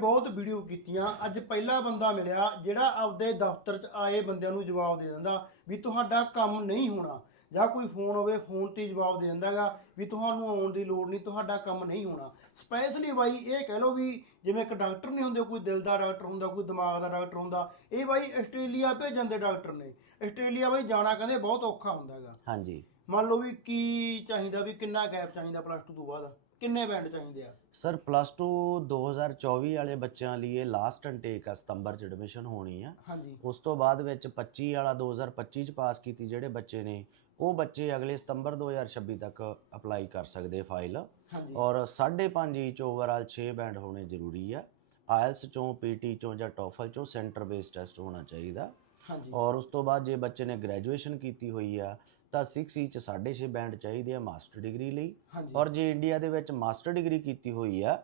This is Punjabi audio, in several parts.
ਬਹੁਤ ਵੀਡੀਓ ਕੀਤੀਆਂ। ਅੱਜ ਪਹਿਲਾ ਬੰਦਾ ਮਿਲਿਆ ਜਿਹੜਾ ਆਪਦੇ ਦਫ਼ਤਰ 'ਚ ਆਏ ਬੰਦਿਆਂ ਨੂੰ ਜਵਾਬ ਦੇ ਦਿੰਦਾ ਵੀ ਤੁਹਾਡਾ ਕੰਮ ਨਹੀਂ ਹੋਣਾ। ਜਾਂ ਕੋਈ ਫੋਨ ਹੋਵੇ ਫੋਨ ਤੇ ਜਵਾਬ ਦੇ ਦਿੰਦਾਗਾ ਵੀ ਤੁਹਾਨੂੰ ਆਉਣ ਦੀ ਲੋੜ ਨਹੀਂ ਤੁਹਾਡਾ ਕੰਮ ਨਹੀਂ ਹੋਣਾ। ਸਪੈਸ਼ਲੀ ਬਾਈ ਇਹ ਕਹਿ ਲਓ ਵੀ ਜਿਵੇਂ ਇੱਕ ਡਾਕਟਰ ਨਹੀਂ ਹੁੰਦੇ ਕੋਈ ਦਿਲ ਦਾ ਡਾਕਟਰ ਹੁੰਦਾ ਕੋਈ ਦਿਮਾਗ ਦਾ ਡਾਕਟਰ ਹੁੰਦਾ ਇਹ ਬਾਈ ਆਸਟ੍ਰੇਲੀਆ ਭੇਜਣ ਦੇ ਡਾਕਟਰ ਨੇ। ਆਸਟ੍ਰੇਲੀਆ ਬਾਈ ਜਾਣਾ ਕਹਿੰਦੇ ਬਹੁਤ ਔਖਾ ਹੁੰਦਾਗਾ। ਹਾਂਜੀ। ਮੰਨ ਲਓ ਵੀ ਕੀ ਚਾਹੀਦਾ ਵੀ ਕਿੰਨਾ ਗੈਪ ਚਾਹੀਦਾ ਪਲੱਸ 2 ਤੋਂ ਬਾਅਦ? ਕਿੰਨੇ ਬੈਂਡ ਚਾਹੀਦੇ ਆ? ਸਰ ਪਲੱਸ 2 2024 ਵਾਲੇ ਬੱਚਿਆਂ ਲਈ ਇਹ ਲਾਸਟ ਇਨਟੇਕ ਆ ਸਤੰਬਰ ਚ ਐਡਮਿਸ਼ਨ ਹੋਣੀ ਆ। ਹਾਂਜੀ। ਉਸ ਤੋਂ ਬਾਅਦ ਵਿੱਚ 25 ਵਾਲਾ 2025 ਚ ਪਾਸ ਕੀਤੀ ਜਿਹੜੇ ਬੱਚੇ ਨੇ ਉਹ ਬੱਚੇ ਅਗਲੇ ਸਤੰਬਰ 2026 ਤੱਕ ਅਪਲਾਈ ਕਰ ਸਕਦੇ ਫਾਈਲ ਹਾਂਜੀ। ਔਰ 5.5 ਇੰਚ ਓਵਰਆਲ 6 ਬੈਂਡ ਹੋਣੇ ਜ਼ਰੂਰੀ ਆ। ਆਇਲਸ ਚੋਂ ਪੀਟੀ ਚੋਂ ਜਾਂ ਟੋਫਲ ਚੋਂ ਸੈਂਟਰ ਬੇਸ ਟੈਸਟ ਹੋਣਾ ਚਾਹੀਦਾ। ਹਾਂਜੀ। ਔਰ ਉਸ ਤੋਂ ਬਾਅਦ ਜੇ ਬੱਚੇ ਨੇ ਗ੍ਰੈਜੂਏਸ਼ਨ ਕੀਤੀ ਹੋਈ ਆ ਤਾਂ 6 ਇੰਚ 6.5 ਬੈਂਡ ਚਾਹੀਦੇ ਆ ਮਾਸਟਰ ਡਿਗਰੀ ਲਈ। ਔਰ ਜੇ ਇੰਡੀਆ ਦੇ ਵਿੱਚ ਮਾਸਟਰ ਡਿਗਰੀ ਕੀਤੀ ਹੋਈ ਆ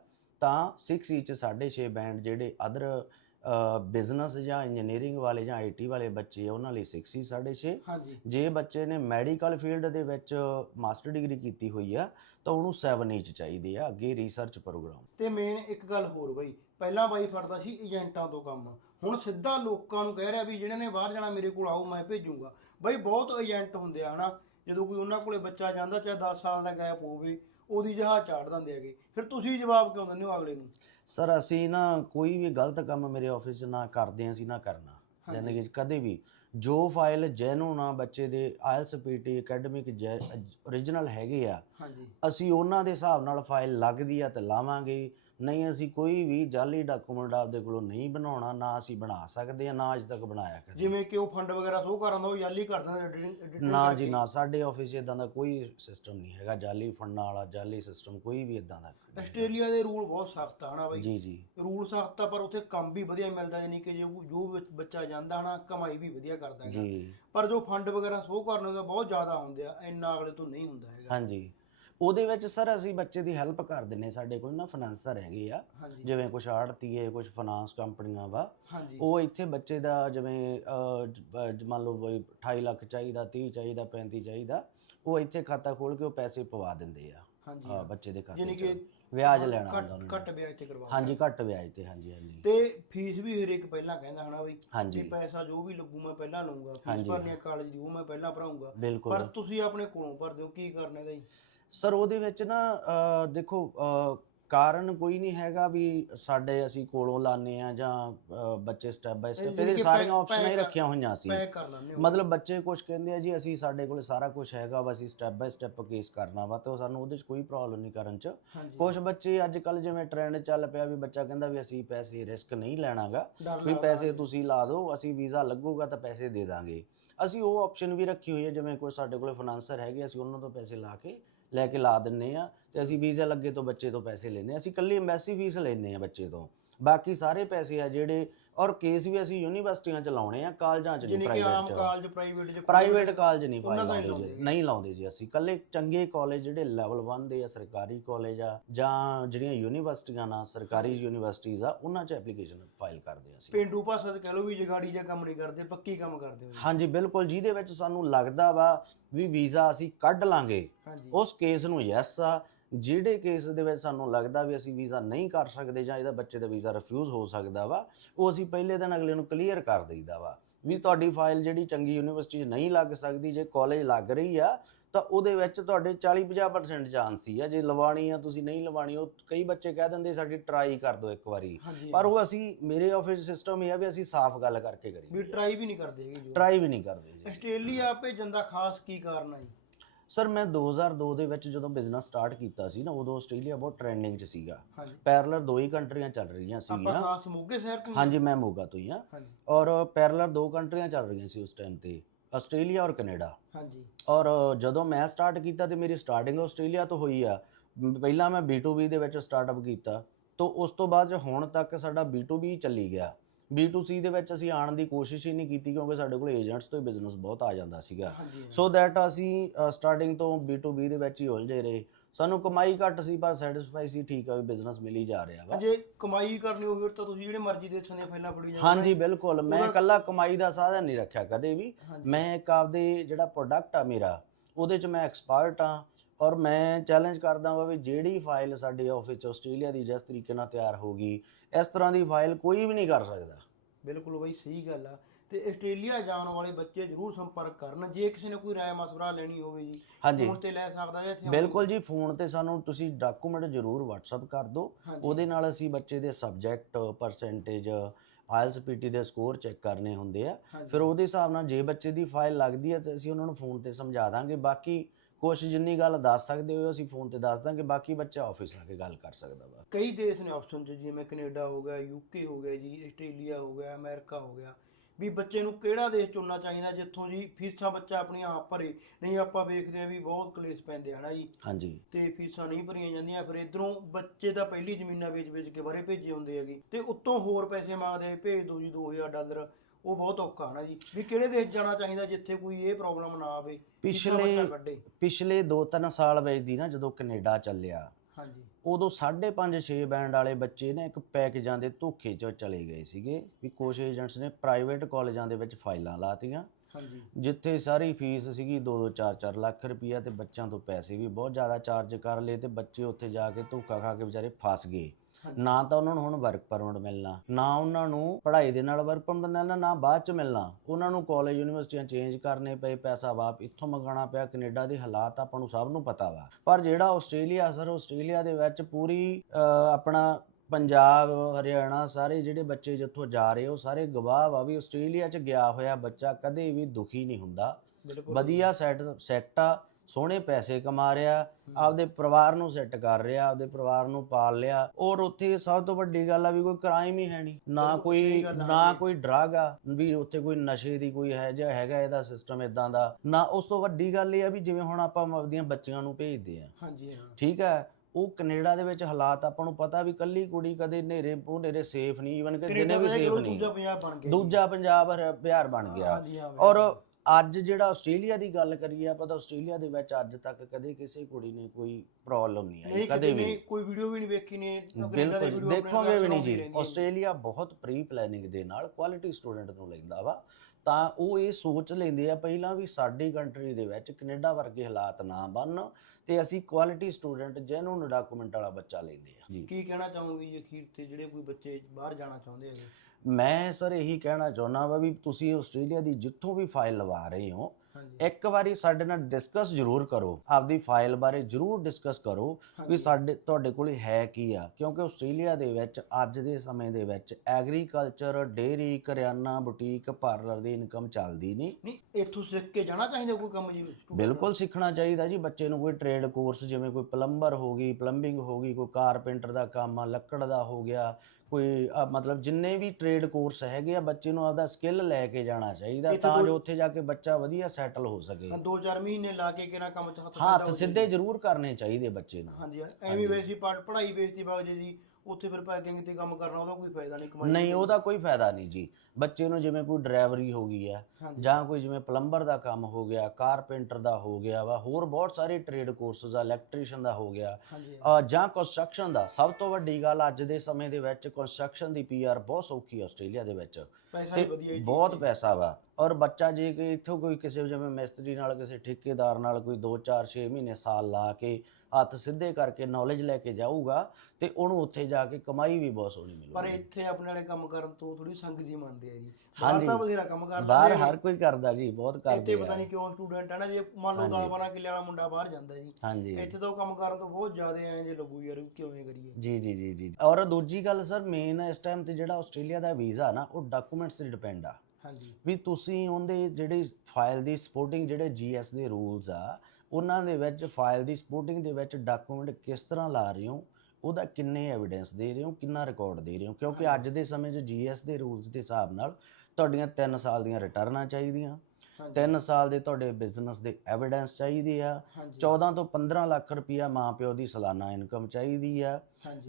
ਤਾਂ 6 ਇੰਚ 6.5 ਬੈਂਡ ਜਿਹੜੇ ਅਦਰ ਬਿਜ਼ਨਸ ਜਾਂ ਇੰਜੀਨੀਅਰਿੰਗ ਵਾਲੇ ਜਾਂ ਆਈਟੀ ਵਾਲੇ ਬੱਚੇ ਆ ਉਹਨਾਂ ਲਈ 6 ਇੰਚ 6.5 ਹਾਂਜੀ। ਜੇ ਬੱਚੇ ਨੇ ਮੈਡੀਕਲ ਫੀਲਡ ਦੇ ਵਿੱਚ ਮਾਸਟਰ ਡਿਗਰੀ ਕੀਤੀ ਹੋਈ ਆ ਤਾਂ ਉਹਨੂੰ 7 ਇੰਚ ਚਾਹੀਦੇ ਆ ਅੱਗੇ ਰਿਸਰਚ ਪ੍ਰੋਗਰਾਮ ਤੇ ਮੇਨ ਇੱਕ ਗੱਲ ਹੋਰ ਬਈ ਪਹਿਲਾਂ ਬਾਈ ਫੜਦਾ ਸੀ ਏਜੰਟਾਂ ਤੋਂ ਕੰਮ। ਹੁਣ ਸਿੱਧਾ ਲੋਕਾਂ ਨੂੰ ਕਹਿ ਰਿਹਾ ਵੀ ਜਿਹੜੇ ਨੇ ਬਾਹਰ ਜਾਣਾ ਮੇਰੇ ਕੋਲ ਆਓ ਮੈਂ ਭੇਜੂੰਗਾ। ਬਈ ਬਹੁਤ ਏਜੰਟ ਹੁੰਦੇ ਆ ਹਨਾ ਜਦੋਂ ਕੋਈ ਉਹਨਾਂ ਕੋਲੇ ਬੱਚਾ ਜਾਂਦਾ ਚਾਹੇ 10 ਸਾਲ ਦਾ ਗੈਪ ਹੋਵੇ ਉਹਦੀ ਜਹਾਜ਼ ਚਾੜ ਦਿੰਦੇ ਹੈਗੇ। ਫਿਰ ਤੁਸੀਂ ਜਵਾਬ ਕਿਉਂ ਦਿੰਦੇ ਹੋ ਅਗਲੇ ਨੂੰ? ਸਰ ਅਸੀਂ ਨਾ ਕੋਈ ਵੀ ਗਲਤ ਕੰਮ ਮੇਰੇ ਆਫਿਸ 'ਚ ਨਾ ਕਰਦੇ ਅਸੀਂ ਨਾ ਕਰਨਾ। ਜ਼ਿੰਦਗੀ 'ਚ ਕਦੇ ਵੀ। ਜੋ ਫਾਈਲ ਜੈਨੂਨ ਆ ਬੱਚੇ ਦੇ ਆਇਲਸ ਪੀਟੀ ਅਕੈਡਮਿਕ origignal ਹੈਗੇ ਆ ਹਾਂਜੀ। ਅਸੀਂ ਉਹਨਾਂ ਦੇ ਹਿਸਾਬ ਨਾਲ ਫਾਈਲ ਲੱਗਦੀ ਆ ਤੇ ਲਾਵਾਂਗੇ। ਨਹੀਂ ਅਸੀਂ ਕੋਈ ਵੀ ਜਾਲੀ ਡਾਕੂਮੈਂਟ ਆਪਦੇ ਕੋਲੋਂ ਨਹੀਂ ਬਣਾਉਣਾ ਨਾ ਅਸੀਂ ਬਣਾ ਸਕਦੇ ਆ ਨਾ ਅੱਜ ਤੱਕ ਬਣਾਇਆ ਕਦੇ। ਜਿਵੇਂ ਕਿ ਉਹ ਫੰਡ ਵਗੈਰਾ ਸ਼ੋਅ ਕਰਨ ਦਾ ਉਹ ਯਾਲੀ ਕਰ ਦਿੰਦੇ ਐਡੀਟਿੰਗ ਨਾ ਜੀ ਨਾ ਸਾਡੇ ਆਫਿਸ 'ਚ ਇਦਾਂ ਦਾ ਕੋਈ ਸਿਸਟਮ ਨਹੀਂ ਹੈਗਾ ਜਾਲੀ ਫੰਡਾਂ ਵਾਲਾ ਜਾਲੀ ਸਿਸਟਮ ਕੋਈ ਵੀ ਇਦਾਂ ਦਾ। ਆਸਟ੍ਰੇਲੀਆ ਦੇ ਰੂਲ ਬਹੁਤ ਸਖਤ ਆ ਹਨਾ ਬਾਈ? ਜੀ ਜੀ। ਰੂਲ ਸਖਤ ਆ ਪਰ ਉੱਥੇ ਕੰਮ ਵੀ ਵਧੀਆ ਮਿਲਦਾ ਯਾਨੀ ਕਿ ਜੋ ਜੋ ਬੱਚਾ ਜਾਂਦਾ ਹਨਾ ਕਮਾਈ ਵੀ ਵਧੀਆ ਕਰਦਾ ਹੈਗਾ। ਪਰ ਜੋ ਫੰਡ ਵਗੈਰਾ ਸ਼ੋਅ ਕਰਨੇ ਉਹਦਾ ਬਹੁਤ ਜ਼ਿਆਦਾ ਹੁੰਦੇ ਆ ਇੰਨਾ ਅਗਲੇ ਤੋਂ ਨਹੀਂ ਹੁੰਦਾ ਹੈਗਾ। ਹਾਂਜੀ। ਉਹਦੇ ਵਿੱਚ ਸਰ ਅਸੀਂ ਬੱਚੇ ਦੀ ਹੈਲਪ ਕਰ ਦਿੰਨੇ ਸਾਡੇ ਕੋਲ ਨਾ ਫਾਈਨਾਂਸਰ ਹੈਗੇ ਆ। ਜਿਵੇਂ ਕੁਝ ਆੜਤੀਏ ਕੁਝ ਫਾਈਨਾਂਸ ਕੰਪਨੀਆਂ ਵਾ। ਉਹ ਇੱਥੇ ਬੱਚੇ ਦਾ ਜਿਵੇਂ ਮੰਨ ਲਓ ਵੀ 28 ਲੱਖ ਚਾਹੀਦਾ 30 ਚਾਹੀਦਾ 35 ਚਾਹੀਦਾ ਉਹ ਇੱਥੇ ਖਾਤਾ ਖੋਲ ਕੇ ਉਹ ਪੈਸੇ ਪਵਾ ਦਿੰਦੇ ਆ। ਹਾਂਜੀ। ਬੱਚੇ ਦੇ ਖਾਤੇ ਯਾਨੀ ਕਿ ਵਿਆਜ ਲੈਣਾ ਹੁੰਦਾ ਉਹਨਾਂ ਘੱਟ ਵਿਆਜ ਤੇ ਕਰਵਾ ਹਾਂਜੀ ਘੱਟ ਵਿਆਜ ਤੇ ਹਾਂਜੀ ਹਾਂਜੀ। ਤੇ ਫੀਸ ਵੀ ਹਰੇਕ ਪਹਿਲਾਂ ਕਹਿੰਦਾ ਹਨਾ ਬਈ ਵੀ ਪੈਸਾ ਜੋ ਵੀ ਲੱਗੂ ਮੈਂ ਪਹਿਲਾਂ ਲਵਾਂਗਾ ਫੀਸ। ਭਰਨੀ ਕਾਲਜ ਦੀ ਉਹ ਮੈਂ ਪਹਿਲਾਂ ਭਰਾਉਂਗਾ ਪਰ ਤੁਸੀਂ ਆਪਣੇ ਕੋਲੋਂ ਭਰਦੇ ਹੋ ਕੀ ਕਰਨੇ ਦਾ ਜੀ? ਸਰ ਉਹਦੇ ਵਿੱਚ ਨਾ ਅਹ, ਦੇਖੋ ਅਹ, ਕਾਰਨ ਕੋਈ ਨਹੀਂ ਹੈਗਾ ਵੀ ਸਾਡੇ ਅਸੀਂ ਕੋਲੋਂ ਲਾਣੇ ਆ ਜਾਂ ਅਹ, ਬੱਚੇ ਸਟੈਪ ਬਾਈ ਸਟੈਪ ਇਹਦੇ ਸਾਰੀਆਂ ਆਪਸ਼ਨਾਂ ਹੀ ਰੱਖੀਆਂ ਹੋਈਆਂ ਸੀ। ਪੈਕ ਕਰ ਲੈਂਦੇ ਹੋ। ਮਤਲਬ ਬੱਚੇ ਕੁਝ ਕਹਿੰਦੇ ਆ ਜੀ ਅਸੀਂ ਸਾਡੇ ਕੋਲ ਸਾਰਾ ਕੁਝ ਹੈਗਾ ਵਾ ਅਸੀਂ ਸਟੈਪ ਬਾਈ ਸਟੈਪ ਕੇਸ ਕਰਨਾ ਵਾ ਤੇ ਉਹ ਸਾਨੂੰ ਉਹਦੇ 'ਚ ਕੋਈ ਪ੍ਰੋਬਲਮ ਨਹੀਂ ਕਰਨ 'ਚ। ਹਾਂਜੀ। ਕੁਝ ਬੱਚੇ ਅੱਜ ਕੱਲ ਜਿਵੇਂ ਟ੍ਰੈਂਡ ਚੱਲ ਪਿਆ ਵੀ ਬੱਚਾ ਕਹਿੰਦਾ ਵੀ ਅਸੀਂ ਪੈਸੇ ਰਿਸਕ ਨਹੀਂ ਲੈਣਾਗਾ ਡਰ ਵੀ ਲੱਗਦਾ ਪੈਸੇ ਹਾਂਜੀ। ਤੁਸੀਂ ਲਾ ਦਿਓ ਅਸੀਂ ਵੀਜ਼ਾ ਲੱਗੂਗਾ ਤਾਂ ਪੈਸੇ ਦੇ ਦਾਂਗੇ। ਅਸੀਂ ਉਹ ਆਪਸ਼ਨ ਵੀ ਰੱਖੀ ਹੋਈ ਹੈ ਜਿਵੇਂ ਕੋਈ ਸਾਡੇ ਕੋਲੇ ਫਾਈਨਾਂਸਰ ਹੈਗੇ ਅਸੀਂ ਉਹਨਾਂ ਤੋਂ ਪੈਸੇ ਲਾ ਕੇ ਲੈ ਕੇ ਲਾ ਦਿੰਨੇ ਆ ਤੇ ਅਸੀਂ ਵੀਜ਼ਾ ਲੱਗੇ ਤੋਂ ਬੱਚੇ ਤੋਂ ਪੈਸੇ ਲੈਨੇ ਆ ਅਸੀਂ ਕੱਲੀ ਐਮਬੈਸੀ ਫੀਸ ਲੈਨੇ ਆ ਬੱਚੇ ਤੋਂ। ਬਾਕੀ ਸਾਰੇ ਪੈਸੇ ਆ ਜਿਹੜੇ ਔਰ ਕੇਸ ਵੀ ਅਸੀਂ ਯੂਨੀਵਰਸਿਟੀਆਂ ਚ ਲਾਉਣੇ ਆ ਕਾਲਜਾਂ ਚ ਨਹੀਂ ਜਿਵੇਂ ਕਿ ਆਮ ਪ੍ਰਾਈਵੇਟ ਚ। ਕਾਲਜ ਪ੍ਰਾਈਵੇਟ ਚ ਪ੍ਰਾਈਵੇਟ ਕਾਲਜ ਨਹੀਂ ਉਹਨਾਂ ਫਾਈਲ ਦਾ ਨਹੀਂ ਲਾਉਂਦੇ। ਜੀ। ਨਹੀਂ ਲਾਉਂਦੇ ਜੀ ਅਸੀਂ। ਕੱਲੇ ਚੰਗੇ ਕਾਲਜ ਜਿਹੜੇ ਲੈਵਲ 1 ਦੇ ਆ ਸਰਕਾਰੀ ਕਾਲਜ ਆ ਜਾਂ ਜਿਹੜੀਆਂ ਯੂਨੀਵਰਸਿਟੀਆਂ ਨਾ ਸਰਕਾਰੀ ਯੂਨੀਵਰਸਿਟੀਆਂ ਆ ਉਹਨਾਂ 'ਚ ਐਪਲੀਕੇਸ਼ਨ ਫਾਈਲ ਕਰਦੇ ਆ ਅਸੀਂ। ਪਿੰਡੂ ਭਾਸ਼ਾ ਚ ਕਹਿ ਲਓ ਵੀ ਜਗਾੜੀ ਜਾਂ ਕੰਮ ਨਹੀਂ ਕਰਦੇ ਪੱਕੀ ਕੰਮ ਕਰਦੇ ਹੋ ਜੀ। ਹਾਂਜੀ ਬਿਲਕੁਲ ਜਿਹਦੇ ਵਿੱਚ ਸਾਨੂੰ ਲੱਗਦਾ ਵਾ ਵੀ ਵੀਜ਼ਾ ਅਸੀਂ ਕੱਢ ਲਾਂਗੇ। ਹਾਂਜੀ। ਉਸ ਕੇਸ ਨੂੰ ਯੈਸ ਆ ਜਿਹੜੇ ਕੇਸ ਦੇ ਵਿੱਚ ਸਾਨੂੰ ਲੱਗਦਾ ਵੀ ਅਸੀਂ ਵੀਜ਼ਾ ਨਹੀਂ ਕਰ ਸਕਦੇ ਜਾਂ ਇਹਦਾ ਬੱਚੇ ਦਾ ਵੀਜ਼ਾ ਰਿਫਿਊਜ਼ ਹੋ ਸਕਦਾ ਵਾ ਉਹ ਅਸੀਂ ਪਹਿਲੇ ਦਿਨ ਅਗਲੇ ਨੂੰ ਕਲੀਅਰ ਕਰ ਦਈਦਾ ਵਾ ਵੀ ਤੁਹਾਡੀ ਫਾਈਲ ਜਿਹੜੀ ਚੰਗੀ ਯੂਨੀਵਰਸਿਟੀ 'ਚ ਨਹੀਂ ਲੱਗ ਸਕਦੀ ਜੇ ਕਾਲਜ ਲੱਗ ਰਹੀ ਆ ਤਾਂ ਉਹਦੇ ਵਿੱਚ ਤੁਹਾਡੇ 40-50% ਚਾਂਸ ਹੀ ਆ ਜੇ ਲਵਾਣੀ ਆ ਤੁਸੀਂ ਨਹੀਂ ਲਵਾਣੀ ਉਹ ਕਈ ਬੱਚੇ ਕਹਿ ਦਿੰਦੇ ਸਾਡੀ ਟਰਾਈ ਕਰ ਦਿਓ ਇੱਕ ਵਾਰੀ। ਪਰ ਉਹ ਅਸੀਂ ਮੇਰੇ ਆਫਿਸ ਸਿਸਟਮ ਇਹ ਆ ਵੀ ਅਸੀਂ ਸਾਫ਼ ਗੱਲ ਕਰਕੇ ਵੀ ਕਰੀਏ ਟਰਾਈ ਵੀ ਨਹੀਂ ਕਰਦੇ ਹੈਗੇ ਟਰਾਈ ਵੀ ਨਹੀਂ ਕਰਦੇ ਜੀ। ਆਸਟ੍ਰੇਲੀਆ ਭੇਜਣ ਦਾ ਖਾਸ ਕੀ ਕਾਰਨ ਹੈ ਜੀ? ਸਰ ਮੈਂ 2002 ਦੇ ਵਿੱਚ ਜਦੋਂ ਬਿਜ਼ਨਸ ਸਟਾਰਟ ਕੀਤਾ ਸੀ ਨਾ ਉਦੋਂ ਆਸਟ੍ਰੇਲੀਆ ਬਹੁਤ ਟ੍ਰੈਂਡਿੰਗ 'ਚ ਸੀਗਾ। ਹਾਂਜੀ। ਪੈਰਲਰ ਦੋ ਹੀ ਕੰਟਰੀਆਂ ਚੱਲ ਰਹੀਆਂ ਆਪਾਂ ਸੀਗੀਆਂ। ਖਾਸ ਮੋਗੇ ਸ਼ਹਿਰ ਤੋਂ ਹੀ? ਹਾਂਜੀ ਮੈਂ ਮੋਗਾ ਤੋਂ ਹੀ ਆ ਹਾਂਜੀ। ਔਰ ਪੈਰਲਰ ਦੋ ਕੰਟਰੀਆਂ ਚੱਲ ਰਹੀਆਂ ਸੀ ਉਸ ਟਾਈਮ ਤੇ ਆਸਟ੍ਰੇਲੀਆ ਔਰ ਕੈਨੇਡਾ। ਹਾਂਜੀ। ਔਰ ਜਦੋਂ ਮੈਂ ਸਟਾਰਟ ਕੀਤਾ ਤੇ ਮੇਰੀ ਸਟਾਰਟਿੰਗ ਆਸਟ੍ਰੇਲੀਆ ਤੋਂ ਹੋਈ ਆ ਮ- ਪਹਿਲਾਂ ਮੈਂ B2B ਦੇ ਵਿੱਚ ਸਟਾਰਟਅਪ ਕੀਤਾ ਤੋਂ ਉਸ ਤੋਂ ਬਾਅਦ ਹੁਣ ਤੱਕ ਸਾਡਾ B2B ਹੀ ਚੱਲੀ ਗਿਆ। B2C ਦੇ ਵਿੱਚ ਅਸੀਂ ਆਉਣ ਦੀ ਕੋਸ਼ਿਸ਼ ਹੀ ਨਹੀਂ ਕੀਤੀ ਕਿਉਂਕਿ ਸਾਡੇ ਕੋਲ ਏਜੰਟਸ ਤੋਂ ਹੀ ਬਿਜ਼ਨਸ ਬਹੁਤ ਆ ਜਾਂਦਾ ਸੀਗਾ। ਸੋ ਦੈਟ ਅਸੀਂ ਸਟਾਰਟਿੰਗ ਤੋਂ B2B ਦੇ ਵਿੱਚ ਹੀ ਉਲਝੇ ਰਹੇ। ਸਾਨੂੰ ਕਮਾਈ ਘੱਟ ਸੀ ਪਰ ਸੈਟੀਸਫਾਈ ਸੀ ਠੀਕ ਆ ਵੀ ਬਿਜ਼ਨਸ ਮਿਲ ਹੀ ਜਾ ਰਿਹਾ ਵਾ। ਜੇ ਕਮਾਈ ਕਰਨੀ ਹੋਵੇ ਫਿਰ ਤਾਂ ਤੁਸੀਂ ਜਿਹੜੇ ਮਰਜ਼ੀ ਦੇ ਦੀਆਂ ਫਾਈਲਾਂ ਫੜੀ ਜਾਂਦੇ ਹਾਂਜੀ ਬਿਲਕੁਲ। ਮੈਂ ਇਕੱਲਾ ਕਮਾਈ ਦਾ ਸਾਧਨ ਨਹੀਂ ਰੱਖਿਆ ਕਦੇ ਵੀ। ਮੈਂ ਇੱਕ ਆਪਦੇ ਜਿਹੜਾ ਪ੍ਰੋਡਕਟ ਆ ਮੇਰਾ ਉਹਦੇ ਚ ਮੈਂ ਐਕਸਪਰਟ ਆ। ਔਰ ਮੈਂ ਚੈਲੰਜ ਕਰਦਾ ਹਾਂ ਵੀ ਜਿਹੜੀ ਫਾਈਲ ਸਾਡੇ ਆਫਿਸ ਚ ਆਸਟ੍ਰੇਲੀਆ ਦੀ ਜਿਸ ਤਰੀਕੇ ਨਾਲ ਤਿਆਰ ਹੋਗੀ ਇਸ ਤਰ੍ਹਾਂ ਦੀ ਫਾਈਲ ਕੋਈ ਵੀ ਨਹੀਂ ਕਰ ਸਕਦਾ। ਬਿਲਕੁਲ ਬਈ ਸਹੀ ਗੱਲ ਆ। ਤੇ ਆਸਟ੍ਰੇਲੀਆ ਜਾਣ ਵਾਲੇ ਬੱਚੇ ਜ਼ਰੂਰ ਸੰਪਰਕ ਕਰਨ ਜੇ ਕਿਸੇ ਨੇ ਕੋਈ ਰਾਏ ਮਸਵਰਾ ਲੈਣੀ ਹੋਵੇ ਜੀ ਹਾਂਜੀ। ਫੋਨ ਤੇ ਲੈ ਸਕਦਾ ਹੈ ਇੱਥੇ ਬਿਲਕੁਲ ਜੀ ਫੋਨ ਤੇ ਸਾਨੂੰ ਤੁਸੀਂ ਡਾਕੂਮੈਂਟ ਜ਼ਰੂਰ WhatsApp ਕਰ ਦਿਓ। ਉਹਦੇ ਨਾਲ ਅਸੀਂ ਬੱਚੇ ਦੇ ਸਬਜੈਕਟ ਪਰਸੈਂਟੇਜ ਆਇਲਸ ਪੀਟੀ ਦੇ ਸਕੋਰ ਚੈੱਕ ਕਰਨੇ ਹੁੰਦੇ ਆ। ਫਿਰ ਉਹਦੇ ਹਿਸਾਬ ਨਾਲ ਜੇ ਬੱਚੇ ਦੀ ਫਾਈਲ ਲੱਗਦੀ ਹੈ ਤਾਂ ਅਸੀਂ ਉਹਨਾਂ ਨੂੰ ਫੋਨ ਤੇ ਸਮਝਾ ਦਾਂਗੇ। ਬਾਕੀ ਕੁਛ ਜਿੰਨੀ ਗੱਲ ਦੱਸ ਸਕਦੇ ਹੋ ਅਸੀਂ ਫੋਨ ਤੇ ਦੱਸ ਦਾਂਗੇ ਬਾਕੀ ਬੱਚਾ ਆਫਿਸ ਆ ਕੇ ਗੱਲ ਕਰ ਸਕਦਾ ਵਾ। ਕਈ ਦੇਸ਼ ਨੇ ਆਪਸ਼ਨ ਚ ਜਿਵੇਂ ਕੈਨੇਡਾ ਹੋ ਗਿਆ ਯੂਕੇ ਹੋ ਗਿਆ ਜੀ ਆਸਟ੍ਰੇਲੀਆ ਹੋ ਗਿਆ ਅਮਰੀਕਾ ਹੋ ਗਿਆ। ਵੀ ਬੱਚੇ ਨੂੰ ਕਿਹੜਾ ਦੇਸ਼ ਚੁਣਨਾ ਚਾਹੀਦਾ ਜਿੱਥੋਂ ਜੀ ਫੀਸਾਂ ਬੱਚਾ ਆਪਣੀਆਂ ਆਪ ਭਰੇ ਨਹੀਂ ਆਪਾਂ ਵੇਖਦੇ ਆ ਵੀ ਬਹੁਤ ਕਲੇਸ਼ ਪੈਂਦੇ ਹਨਾ ਜੀ? ਹਾਂਜੀ। ਤੇ ਫੀਸਾਂ ਨਹੀਂ ਭਰੀਆਂ ਜਾਂਦੀਆਂ ਫਿਰ ਇਧਰੋਂ ਬੱਚੇ ਤਾਂ ਪਹਿਲੀ ਜ਼ਮੀਨਾਂ ਵੇਚ-ਵੇਚ ਕੇ ਬਾਹਰੇ ਭੇਜੇ ਹੁੰਦੇ ਹੈਗੇ। ਤੇ ਉੱਤੋਂ ਹੋਰ ਪੈਸੇ ਮੰਗਦੇ ਭੇਜ ਦਿਓ ਜੀ 2000 ਡਾਲਰ। ਉਹ ਬਹੁਤ ਔਖਾ ਨਾ ਜੀ। ਵੀ ਕਿਹੜੇ ਦੇਸ਼ ਜਾਣਾ ਚਾਹੀਦਾ ਜਿੱਥੇ ਕੋਈ ਇਹ ਪ੍ਰੋਬਲਮ ਨਾ ਆਵੇ ਪਿਛਲੇ ਕੱਢੇ? ਪਿਛਲੇ 2-3 ਸਾਲ ਵਿੱਚ ਦੀ ਨਾ ਜਦੋਂ ਕੈਨੇਡਾ ਚੱਲਿਆ ਹਾਂਜੀ। ਉਦੋਂ 5.5 6 ਬੈਂਡ ਵਾਲੇ ਬੱਚੇ ਨੇ ਇੱਕ ਪੈਕੇਜਾਂ ਦੇ ਧੋਖੇ 'ਚ ਚਲੇ ਗਏ ਸੀਗੇ। ਵੀ ਕੁਝ ਏਜੰਟਸ ਨੇ ਪ੍ਰਾਈਵੇਟ ਕਾਲਜਾਂ ਦੇ ਵਿੱਚ ਫਾਈਲਾਂ ਲਾਤੀਆਂ ਹਾਂਜੀ। ਜਿੱਥੇ ਸਾਰੀ ਫੀਸ ਸੀਗੀ 2-2 4-4 ਲੱਖ ਰੁਪਈਆ ਤੇ ਬੱਚਿਆਂ ਤੋਂ ਪੈਸੇ ਵੀ ਬਹੁਤ ਜ਼ਿਆਦਾ ਚਾਰਜ ਕਰ ਲਏ ਤੇ ਬੱਚੇ ਉੱਥੇ ਜਾ ਕੇ ਧੋਖਾ ਖਾ ਕੇ ਵਿਚਾਰੇ ਫਸ ਗਏ। ਨਾ ਤਾਂ ਉਹਨਾਂ ਨੂੰ ਹੁਣ ਵਰਕ ਪਰਮਿਟ ਮਿਲਣਾ ਨਾ ਉਹਨਾਂ ਨੂੰ ਪੜ੍ਹਾਈ ਦੇ ਨਾਲ ਵਰਕ ਪਰਮਿਟ ਮਿਲਣਾ ਨਾ ਬਾਅਦ ਚ ਮਿਲਣਾ। ਉਹਨਾਂ ਨੂੰ ਕਾਲਜ ਯੂਨੀਵਰਸਿਟੀਆਂ ਚੇਂਜ ਕਰਨੇ ਪਏ ਪੈਸਾ ਵਾਪ ਇੱਥੋਂ ਮੰਗਾਉਣਾ ਪਿਆ ਕੈਨੇਡਾ ਦੇ ਹਾਲਾਤ ਆਪਾਂ ਨੂੰ ਸਭ ਨੂੰ ਪਤਾ ਵਾ। ਪਰ ਜਿਹੜਾ ਆਸਟ੍ਰੇਲੀਆ ਸਰ ਆਸਟ੍ਰੇਲੀਆ ਦੇ ਵਿੱਚ ਪੂਰੀ ਆਪਣਾ ਪੰਜਾਬ ਹਰਿਆਣਾ ਸਾਰੇ ਜਿਹੜੇ ਬੱਚੇ ਜਿੱਥੋਂ ਜਾ ਰਹੇ ਉਹ ਸਾਰੇ ਗਵਾਹ ਵਾ ਵੀ ਆਸਟ੍ਰੇਲੀਆ ਚ ਗਿਆ ਹੋਇਆ ਬੱਚਾ ਕਦੇ ਵੀ ਦੁਖੀ ਨਹੀਂ ਹੁੰਦਾ। ਵਧੀਆ ਸੈਟ ਸੈੱਟ ਆ ਸੋਹਣੇ ਪੈਸੇ ਕਮਾ ਰਿਹਾ ਆਪਦੇ ਪਰਿਵਾਰ ਨੂੰ ਸੈੱਟ ਕਰ ਰਿਹਾ ਆਪਦੇ ਪਰਿਵਾਰ ਨੂੰ ਪਾਲ ਲਿਆ। ਔਰ ਉੱਥੇ ਸਭ ਤੋਂ ਵੱਡੀ ਗੱਲ ਆ ਵੀ ਕੋਈ ਕ੍ਰਾਈਮ ਹੀ ਹੈ ਨਹੀਂ। ਨਾ ਕੋਈ ਆ ਨਾ। ਕੋਈ ਡਰਗ ਆ ਵੀ ਉੱਥੇ ਕੋਈ ਨਸ਼ੇ ਦੀ ਕੋਈ ਹੈ ਜਾਂ ਹੈਗਾ ਇਹਦਾ ਸਿਸਟਮ ਇਦਾਂ ਦਾ। ਨਾ ਉਸ ਤੋਂ ਵੱਡੀ ਗੱਲ ਇਹ ਆ ਵੀ ਜਿਵੇਂ ਹੁਣ ਆਪਾਂ ਆਪਦੀਆਂ ਬੱਚੀਆਂ ਨੂੰ ਭੇਜਦੇ ਆ। ਹਾਂਜੀ ਹਾਂ। ਠੀਕ ਹੈ ਉਹ ਕੈਨੇਡਾ ਦੇ ਵਿੱਚ ਹਾਲਾਤ ਆਪਾਂ ਨੂੰ ਪਤਾ ਵੀ ਕੱਲੀ ਕੁੜੀ ਕਦੇ ਨੇਰੇ ਉਹ ਨੇਰੇ ਸੇਫ ਨਹੀਂ ਈਵਨ ਕਿ ਦਿਨੇ ਵੀ ਸੇਫ ਨਹੀਂ। ਦੂਜਾ ਪੰਜਾਬ ਬਣ ਗਿਆ। ਦੂਜਾ ਪੰਜਾਬ ਹਰ- ਬਿਹਾਰ ਬਣ ਗਿਆ। ਔਰ ਅੱਜ ਜਿਹੜਾ ਆਸਟ੍ਰੇਲੀਆ ਦੀ ਗੱਲ ਕਰੀਏ ਆਪਾਂ ਤਾਂ ਆਸਟ੍ਰੇਲੀਆ ਦੇ ਵਿੱਚ ਅੱਜ ਤੱਕ ਕਦੇ ਕਿਸੇ ਕੁੜੀ ਨੇ ਕੋਈ ਪ੍ਰੋਬਲਮ ਨਹੀਂ ਆਈ ਕਦੇ ਵੀ। ਕੋਈ ਵੀਡੀਓ ਵੀ ਨਹੀਂ ਵੇਖੀ ਨੇ ਬਿਲਕੁਲ ਦੇਖੋਗੇ ਵੀ ਨਹੀਂ ਜੀ। ਆਸਟ੍ਰੇਲੀਆ ਬਹੁਤ ਪ੍ਰੀ ਪਲੈਨਿੰਗ ਦੇ ਨਾਲ ਕੁਆਲਿਟੀ ਸਟੂਡੈਂਟ ਨੂੰ ਲੈਂਦਾ ਵਾ। ਤਾਂ ਉਹ ਇਹ ਸੋਚ ਲੈਂਦੇ ਆ ਪਹਿਲਾਂ ਵੀ ਸਾਡੀ ਕੰਟਰੀ ਦੇ ਵਿੱਚ ਕੈਨੇਡਾ ਵਰਗੇ ਹਾਲਾਤ ਨਾ ਬਣਨ ਤੇ ਅਸੀਂ ਕੁਆਲਿਟੀ ਸਟੂਡੈਂਟ ਜੈਨੂਨ ਡਾਕੂਮੈਂਟ ਵਾਲਾ ਬੱਚਾ ਲੈਂਦੇ ਆ। ਕੀ ਕਹਿਣਾ ਚਾਹੋਗੇ ਜੀ ਅਖੀਰ ਤੇ ਜਿਹੜੇ ਕੋਈ ਬੱਚੇ ਬਾਹਰ ਜਾਣਾ ਚਾਹੁੰਦੇ ਹੈਗੇ ਮੈਂ ਸਰ ਇਹੀ ਕਹਿਣਾ ਚਾਹੁੰਦਾ ਵਾ ਵੀ ਤੁਸੀਂ ਆਸਟ੍ਰੇਲੀਆ ਦੀ ਜਿੱਥੋਂ ਵੀ ਫਾਈਲ ਲਵਾ ਰਹੇ ਹੋ ਇੱਕ ਵਾਰੀ ਸਾਡੇ ਨਾਲ ਡਿਸਕਸ ਜ਼ਰੂਰ ਕਰੋ। ਆਪਦੀ ਫਾਈਲ ਬਾਰੇ ਜ਼ਰੂਰ ਡਿਸਕਸ ਕਰੋ ਵੀ। ਸਾਡੇ ਤੁਹਾਡੇ ਕੋਲ ਹੈ ਕੀ ਆ। ਕਿਉਂਕਿ ਆਸਟ੍ਰੇਲੀਆ ਦੇ ਵਿੱਚ ਅੱਜ ਦੇ ਸਮੇਂ ਦੇ ਵਿੱਚ ਐਗਰੀਕਲਚਰ ਡੇਰੀ ਕਰਿਆਨਾ ਬੁਟੀਕ ਪਾਰਲਰ ਦੀ ਇਨਕਮ ਚੱਲਦੀ ਨਹੀਂ। ਨਹੀਂ ਇੱਥੋਂ ਸਿੱਖ ਕੇ ਜਾਣਾ ਚਾਹੀਦਾ ਕੋਈ ਕੰਮ ਜੀ? ਬਿਲਕੁਲ ਸਿੱਖਣਾ ਚਾਹੀਦਾ ਜੀ। ਬੱਚੇ ਨੂੰ ਕੋਈ ਟ੍ਰੇਡ ਕੋਰਸ ਜਿਵੇਂ ਕੋਈ ਪਲੰਬਰ ਹੋ ਗਈ ਪਲੰਬਿੰਗ ਹੋ ਗਈ ਕੋਈ ਕਾਰਪੈਂਟਰ ਦਾ ਕੰਮ ਆ ਲੱਕੜ ਦਾ ਹੋ ਗਿਆ ਕੋਈ ਅ, ਮਤਲਬ ਜਿੰਨੇ ਵੀ ਟ੍ਰੇਡ ਕੋਰਸ ਹੈਗੇ ਆ ਬੱਚੇ ਨੂੰ ਆਪਦਾ ਸਕਿੱਲ ਲੈ ਕੇ ਜਾਣਾ ਚਾਹੀਦਾ ਇੱਥੇ ਤਾਂ ਜੋ ਉੱਥੇ ਜਾ ਕੇ ਬੱਚਾ ਵਧੀਆ ਸੈਟਲ ਹੋ ਸਕੇ ਹਾਂ, ਦੋ ਚਾਰ ਮਹੀਨੇ ਲਾ ਕੇ ਕਿਹੜਾ ਕੰਮ ਚ ਹੱਥ ਪੈਦਾ ਹੱਥ ਹੋ ਸਿੱਧੇ। ਜ਼ਰੂਰ ਕਰਨੇ ਚਾਹੀਦੇ ਬੱਚੇ ਨੂੰ ਹਾਂਜੀ ਐਵੇਂ ਹਾਂਜੀ। ਵੈਸੀ ਪੜ੍ਹ- ਪੜ੍ਹਾਈ ਬਾਗ ਜੇ ਜੀ ਉੱਥੇ ਫਿਰ ਪੈਕਿੰਗ ਤੇ ਕੰਮ ਕਰਨਾ ਉਹਦਾ ਕੋਈ ਫਾਇਦਾ ਨਹੀਂ ਕਮਾਈ ਨਹੀਂ ਉਹਦਾ ਕੋਈ ਫਾਇਦਾ ਨਹੀਂ ਜੀ। ਬੱਚੇ ਨੂੰ ਜਿਵੇਂ ਕੋਈ ਡਰਾਈਵਰੀ ਹੋ ਗਈ ਆ ਜਾਂ ਕੋਈ ਜਿਵੇਂ ਪਲੰਬਰ ਦਾ ਕੰਮ ਹੋ ਗਿਆ ਕਾਰਪੈਂਟਰ ਦਾ ਹੋ ਗਿਆ ਵਾ ਹੋਰ ਬਹੁਤ ਸਾਰੇ ਟ੍ਰੇਡ ਕੋਰਸਸ ਆ ਇਲੈਕਟ੍ਰੀਸ਼ੀਅਨ ਦਾ ਹੋ ਗਿਆ ਜਾਂ ਕੰਸਟਰਕਸ਼ਨ ਦਾ। ਸਭ ਤੋਂ ਵੱਡੀ ਗੱਲ ਅੱਜ ਦੇ ਸਮੇਂ ਦੇ ਵਿੱਚ ਕੰਸਟਰਕਸ਼ਨ ਦੀ ਪੀਆਰ ਬਹੁਤ ਸੌਖੀ ਆਸਟ੍ਰੇਲੀਆ ਦੇ ਵਿੱਚ। ਬਹੁਤ ਪੈਸਾ ਵਾ। ਔਰ ਬੱਚਾ ਜੇ ਕਿ ਇੱਥੋਂ ਕੋਈ ਕਿਸੇ ਜਿਵੇਂ ਮਿਸਤਰੀ ਨਾਲ ਕਿਸੇ ਠੇਕੇਦਾਰ ਨਾਲ ਕੋਈ 2 4 6 ਮਹੀਨੇ ਸਾਲ ਲਾ ਕੇ ਹੱਥ ਸਿੱਧੇ ਕਰਕੇ ਨੌਲੇਜ ਲੈ ਕੇ ਜਾਊਗਾ ਤੇ ਉਹਨੂੰ ਉੱਥੇ ਜਾ ਕੇ ਕਮਾਈ ਵੀ ਬਹੁਤ ਸੋਹਣੀ ਪਰ ਮਿਲੂਗੀ ਇੱਥੇ ਆਪਣੇ ਵਾਲੇ ਕੰਮ ਕਰਨ ਤੋਂ ਥੋੜੀ ਸੰਗ ਜੀ ਮੰਨਦੇ ਆ ਜੀ। ਬਾਹਰ ਤਾਂ ਬਥੇਰਾ ਕੰਮ ਕਰ ਬਾਹਰ ਹਰ ਕੋਈ ਕਰਦਾ ਜੀ ਬਹੁਤ ਇੱਥੇ ਕਰਦੇ ਪਤਾ ਆ ਨਹੀਂ ਕਿਉਂ ਸਟੂਡੈਂਟ ਹੈ ਨਾ ਜੇ ਮੰਨ ਲਓ ਹਾਂਜੀ। 10 12 ਕਿੱਲੇ ਵਾਲਾ ਮੁੰਡਾ ਬਾਹਰ ਜਾਂਦਾ ਜੀ। ਇੱਥੇ ਤਾਂ ਉਹ ਕੰਮ ਕਰਨ ਤੋਂ ਬਹੁਤ ਜ਼ਿਆਦਾ ਐ ਜੇ ਲੱਗੂ ਯਾਰ ਕਿਵੇਂ ਕਰੀਏ। ਜੀ ਜੀ ਜੀ ਜੀ। ਔਰ ਦੂਜੀ ਗੱਲ ਸਰ ਮੇਨ ਇਸ ਟਾਈਮ ਤੇ ਜਿਹੜਾ ਆਸਟ੍ਰੇਲੀਆ ਦਾ ਵੀਜ਼ਾ ਨਾ ਉਹ ਡਾਕੂਮੈਂਟਸ ਤੇ ਡਿਪੈਂਡ ਆ। ਹਾਂਜੀ। ਵੀ ਤੁਸੀਂ ਉਹਦੇ ਜਿਹੜੀ ਫਾਈਲ ਦੀ ਸਪੋਰਟਿੰਗ ਜਿਹੜੇ ਜੀਐਸ ਦੇ ਰੂਲਸ ਆ ਉਹਨਾਂ ਦੇ ਵਿੱਚ ਫਾਈਲ ਦੀ ਸਪੋਰਟਿੰਗ ਦੇ ਵਿੱਚ ਡਾਕੂਮੈਂਟ ਕਿਸ ਤਰ੍ਹਾਂ ਲਾ ਰਹੇ ਹੋ ਉਹਦਾ ਕਿੰਨੇ ਐਵੀਡੈਂਸ ਦੇ ਰਹੇ ਹੋ ਕਿੰਨਾ ਰਿਕਾਰਡ ਦੇ ਰਹੇ ਹੋ? ਕਿਉਂਕਿ ਅੱਜ ਦੇ ਸਮੇਂ 'ਚ ਜੀਐਸ ਦੇ ਰੂਲਸ ਦੇ ਹਿਸਾਬ ਨਾਲ ਤੁਹਾਡੀਆਂ 3 ਸਾਲ ਦੀਆਂ ਰਿਟਰਨਾਂ ਚਾਹੀਦੀਆਂ 3 ਸਾਲ ਦੇ ਤੁਹਾਡੇ ਬਿਜ਼ਨਸ ਦੇ ਐਵੀਡੈਂਸ ਚਾਹੀਦੇ ਆ ਹਾਂਜੀ। 14 ਤੋਂ 15 ਲੱਖ ਰੁਪਈਆ ਮਾਪਿਓ ਦੀ ਸਾਲਾਨਾ ਇਨਕਮ ਚਾਹੀਦੀ ਆ।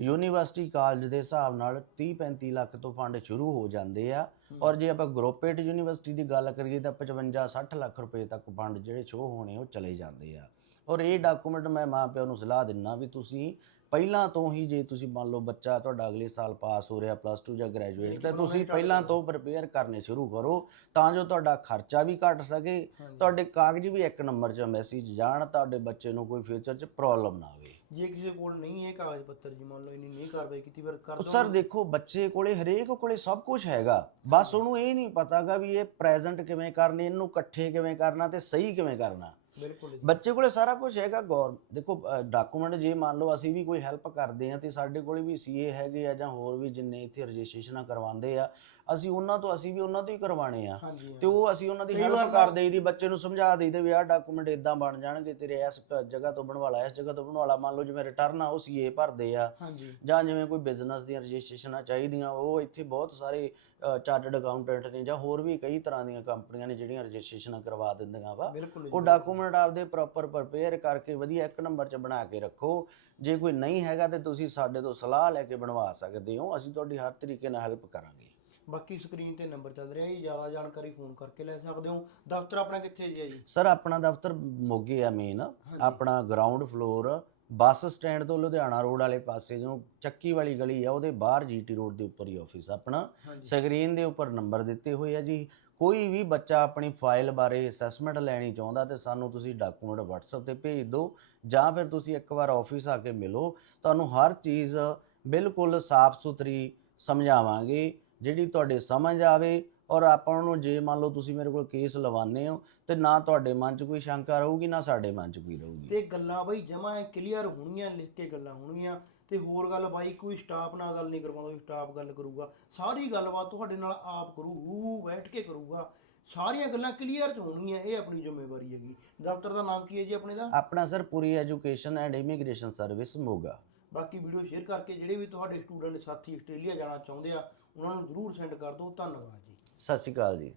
ਯੂਨੀਵਰਸਿਟੀ ਕਾਲਜ ਦੇ ਹਿਸਾਬ ਨਾਲ 30 35 ਲੱਖ ਤੋਂ ਫੰਡ ਸ਼ੁਰੂ ਹੋ ਜਾਂਦੇ ਆ। ਔਰ ਜੇ ਆਪਾਂ ਗਰੋਪੇਟ ਯੂਨੀਵਰਸਿਟੀ ਦੀ ਗੱਲ ਕਰੀਏ ਤਾਂ 55 60 ਲੱਖ ਰੁਪਏ ਤੱਕ ਫੰਡ ਜਿਹੜੇ ਸ਼ੋ ਹੋਣੇ, ਉਹ ਚਲੇ ਜਾਂਦੇ ਆ। ਔਰ ਇਹ ਡਾਕੂਮੈਂਟ ਮੈਂ ਮਾਪਿਆਂ ਨੂੰ ਸਲਾਹ ਦਿੰਨਾ ਵੀ ਤੁਸੀਂ ਪਹਿਲਾਂ ਤੋਂ ਹੀ ਜੇ ਤੁਸੀਂ ਮੰਨ ਲਓ ਬੱਚਾ ਤੁਹਾਡਾ ਅਗਲੇ ਸਾਲ ਪਾਸ ਹੋ ਰਿਹਾ ਪਲੱਸ 2 ਜਾਂ ਗ੍ਰੈਜੂਏਟ ਤਾਂ ਤੁਸੀਂ ਪਹਿਲਾਂ। ਤੋਂ ਪ੍ਰਪੇਅਰ ਕਰਨੇ ਸ਼ੁਰੂ ਕਰੋ ਤਾਂ ਜੋ ਤੁਹਾਡਾ ਖਰਚਾ ਵੀ ਘਟ ਸਕੇ। ਤੁਹਾਡੇ ਕਾਗਜ਼ ਵੀ ਇੱਕ ਨੰਬਰ 'ਚ ਮੈਸੇਜ ਜਾਣ ਤੁਹਾਡੇ ਬੱਚੇ ਨੂੰ ਕੋਈ ਫਿਊਚਰ 'ਚ ਪ੍ਰੋਬਲਮ ਨਾ ਆਵੇ ਜੇ ਕਿਸੇ ਕੋਲ ਨਹੀਂ ਹੈ ਕਾਗਜ਼ ਪੱਤਰ ਜੀ ਮੰਨ ਲਓ ਇੰਨੀ ਨਹੀਂ ਕਾਰਵਾਈ ਕੀਤੀ ਫਿਰ ਕਰ ਦੋ ਸਰ ਦੇਖੋ ਬੱਚੇ ਕੋਲੇ ਹਰੇਕ ਕੋਲੇ ਸਭ ਕੁਝ ਹੈਗਾ ਬਸ ਉਹਨੂੰ ਇਹ ਨਹੀਂ ਪਤਾਗਾ ਵੀ ਇਹ ਪ੍ਰੈਜ਼ੈਂਟ ਕਿਵੇਂ ਕਰਨੇ ਇਹਨੂੰ ਇਕੱਠੇ ਕਿਵੇਂ ਕਰਨਾ ਤੇ ਸਹੀ ਕਿਵੇਂ ਕਰਨਾ ਬਿਲਕੁਲ ਜੀ। ਬੱਚੇ ਕੋਲੇ ਸਾਰਾ ਕੁਝ ਹੈਗਾ ਗੌਰ। ਦੇਖੋ ਡਾਕੂਮੈਂਟ ਜੇ ਮੰਨ ਲਓ ਅਸੀਂ ਵੀ ਕੋਈ ਹੈਲਪ ਕਰਦੇ ਆ ਤੇ ਸਾਡੇ ਕੋਲੇ ਵੀ ਸੀਏ ਹੈਗੇ ਆ ਜਾਂ ਹੋਰ ਵੀ ਜਿੰਨੇ ਇੱਥੇ ਰਜਿਸਟ੍ਰੇਸ਼ਨਾਂ ਕਰਵਾਉਂਦੇ ਆ ਅਸੀਂ ਉਹਨਾਂ ਤੋਂ ਅਸੀਂ ਵੀ ਉਹਨਾਂ ਤੋਂ ਹੀ ਕਰਵਾਣੇ ਆ। ਹਾਂਜੀ ਤੇ ਉਹ ਅਸੀਂ ਉਹਨਾਂ ਦੀ ਹੈਲਪ ਕਰ ਦੇਈਦੀ ਬੱਚੇ ਨੂੰ ਸਮਝਾ ਦੇਈਦੇ ਵੀ ਆਹ ਡਾਕੂਮੈਂਟ ਇਦਾਂ ਬਣ ਜਾਣਗੇ ਤੇਰੇ ਇਸ ਜਗ੍ਹਾ ਤੋਂ ਬਣਵਾ ਲਾ ਇਸ ਜਗ੍ਹਾ ਤੋਂ ਬਣਵਾ ਲਾ। ਮੰਨ ਲਓ ਜਿਵੇਂ ਰਿਟਰਨ ਆ ਉਹ ਸੀਏ ਭਰਦੇ ਆ। ਹਾਂਜੀ। ਜਾਂ ਜਿਵੇਂ ਕੋਈ ਬਿਜ਼ਨਸ ਦੀਆਂ ਰਜਿਸਟ੍ਰੇਸ਼ਨਾਂ ਚਾਹੀਦੀਆਂ ਉਹ ਇੱਥੇ ਬਹੁਤ ਸਾਰੇ ਚਾਰਟਰਡ ਅਕਾਊਂਟੈਂਟ ਨੇ ਜਾਂ ਹੋਰ ਵੀ ਕਈ ਤਰ੍ਹਾਂ ਦੀਆਂ ਕੰਪਨੀਆਂ ਨੇ ਜਿਹੜੀਆਂ ਰਜਿਸਟ੍ਰੇਸ਼ਨਾਂ ਕਰਵਾ ਦਿੰਦੀਆਂ ਵਾ। ਉਹ ਡਾਕੂਮੈਂਟ ਆਪਦੇ ਪ੍ਰੋਪਰ ਪ੍ਰਪੇਅਰ ਕਰਕੇ ਵਧੀਆ ਇੱਕ ਨੰਬਰ 'ਚ ਬਣਾ ਕੇ ਰੱਖੋ। ਜੇ ਕੋਈ ਨਹੀਂ ਹੈਗਾ ਤੇ ਤੁਸੀਂ ਸਾਡੇ ਤੋਂ ਸਲਾਹ ਲੈ ਕੇ ਬਣਵਾ ਸਕਦੇ ਹੋ ਅਸੀਂ ਤੁਹਾਡੀ ਹਰ ਤਰੀਕੇ ਨਾਲ ਹੈਲਪ ਕਰਾਂਗੇ। ਬਾਕੀ ਸਕਰੀਨ ਤੇ ਨੰਬਰ ਚੱਲ ਰਿਹਾ ਜੀ ਜ਼ਿਆਦਾ ਜਾਣਕਾਰੀ ਫੋਨ ਕਰਕੇ ਲੈ ਸਕਦੇ ਹੋ। ਦਫ਼ਤਰ ਆਪਣਾ ਕਿੱਥੇ ਜੀ ਹੈ ਜੀ? ਸਰ ਆਪਣਾ ਦਫ਼ਤਰ ਮੋਗੇ ਆ ਮੇਨ ਆਪਣਾ ਗਰਾਊਂਡ ਫਲੋਰ ਬੱਸ ਸਟੈਂਡ ਤੋਂ ਲੁਧਿਆਣਾ ਰੋਡ ਵਾਲੇ ਪਾਸੇ ਜੋ ਚੱਕੀ ਵਾਲੀ ਗਲੀ ਆ ਉਹਦੇ ਬਾਹਰ ਜੀਟੀ ਰੋਡ ਦੇ ਉੱਪਰ ਹੀ ਆਫਿਸ ਆਪਣਾ। ਸਕਰੀਨ ਦੇ ਉੱਪਰ ਨੰਬਰ ਦਿੱਤੇ ਹੋਏ ਆ ਜੀ। ਕੋਈ ਵੀ ਬੱਚਾ ਆਪਣੀ ਫਾਈਲ ਬਾਰੇ ਅਸੈਸਮੈਂਟ ਲੈਣੀ ਚਾਹੁੰਦਾ ਤੇ ਸਾਨੂੰ ਤੁਸੀਂ ਡਾਕੂਮੈਂਟ WhatsApp ਤੇ ਭੇਜ ਦਿਓ ਜਾਂ ਫਿਰ ਤੁਸੀਂ ਇੱਕ ਵਾਰ ਆਫਿਸ ਆ ਕੇ ਮਿਲੋ। ਤੁਹਾਨੂੰ ਹਰ ਚੀਜ਼ ਬਿਲਕੁਲ ਸਾਫ਼ ਸੁਥਰੀ ਸਮਝਾਵਾਂਗੇ। ਜਿਹੜੀ ਤੁਹਾਡੇ ਸਮਝ ਆਵੇ ਔਰ ਆਪਾਂ ਨੂੰ ਜੇ ਮੰਨ ਲਓ ਤੁਸੀਂ ਮੇਰੇ ਕੋਲ ਕੇਸ ਲਵਾਉਂਦੇ ਹੋ ਤੇ ਨਾ ਤੁਹਾਡੇ ਮਨ 'ਚ ਕੋਈ ਸ਼ੰਕਾ ਰਹੂਗੀ ਨਾ ਸਾਡੇ ਮਨ 'ਚ ਕੋਈ ਰਹੂਗੀ। ਤੇ ਗੱਲਾਂ ਬਈ ਜਮਾ ਕਲੀਅਰ ਹੋਣਗੀਆਂ ਲਿਖ ਕੇ ਗੱਲਾਂ ਹੋਣਗੀਆਂ ਤੇ ਹੋਰ ਗੱਲ ਬਾਈ ਕੋਈ ਸਟਾਫ ਨਾਲ ਗੱਲ ਨਹੀਂ ਕਰਵਾਉਂਦਾ ਸਟਾਫ ਗੱਲ ਕਰੂਗਾ। ਸਾਰੀ ਗੱਲਬਾਤ ਤੁਹਾਡੇ ਨਾਲ ਆਪ ਕਰੂ ਬੈਠ ਕੇ ਕਰੂਗਾ। ਸਾਰੀਆਂ ਗੱਲਾਂ ਕਲੀਅਰ ਚ ਹੋਣਗੀਆਂ ਇਹ ਆਪਣੀ ਜ਼ਿੰਮੇਵਾਰੀ ਹੈਗੀ। ਦਫ਼ਤਰ ਦਾ ਨਾਮ ਕੀ ਹੈ ਜੀ ਆਪਣੇ ਦਾ? ਆਪਣਾ sir Puri education and immigration service Moga. ਬਾਕੀ ਵੀਡੀਓ ਸ਼ੇਅਰ ਕਰਕੇ ਜਿਹੜੇ ਵੀ ਤੁਹਾਡੇ ਸਟੂਡੈਂਟ ਸਾਥੀ ਆਸਟ੍ਰੇਲੀਆ ਜਾਣਾ ਚਾਹੁੰਦੇ ਆ ਉਹਨਾਂ ਨੂੰ ਜ਼ਰੂਰ ਸੈਂਡ ਕਰ ਦਿਓ ਧੰਨਵਾਦ ਜੀ। ਸਤਿ ਸ਼੍ਰੀ ਅਕਾਲ ਜੀ।